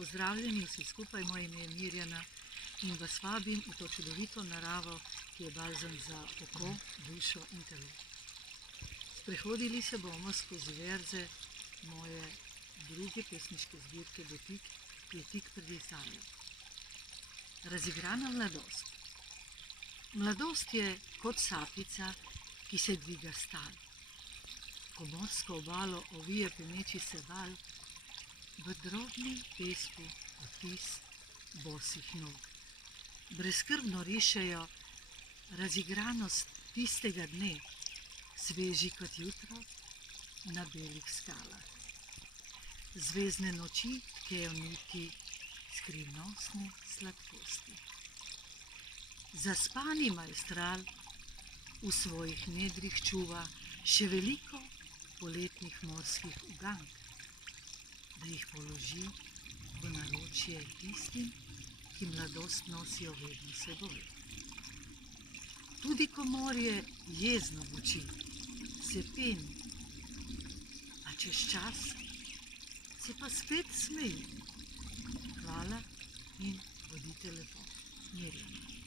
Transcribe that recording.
Pozdravljeni vsi skupaj, moje ime je Mirjana in vas vabim v to čudovito naravo, ki je balzam za oko, dušo in telo. Sprehodili se bomo skozi verze moje druge pesniške zbirke Dotik, ki je tik pred izdajo. Razigrana mladost. Mladost je kot sapica, ki se dviga stal. Ko morsko obalo ovije peneči se val, v drobnem pesku odtis bosih nog. Brezskrbno rišejo razigranost tistega dne, sveži kot jutro na belih skalah. Zvezdne noči tkejo niti skrivnostne sladkosti. Zaspani maestral v svojih nedrih čuva še veliko poletnih morskih ugank, da jih položi v naročje tistim, ki mladost nosijo vedno s seboj. Tudi ko morje jezno moči, se peni, a čez čas se pa spet smeji. Hvala in bodite lepo. Mirjana.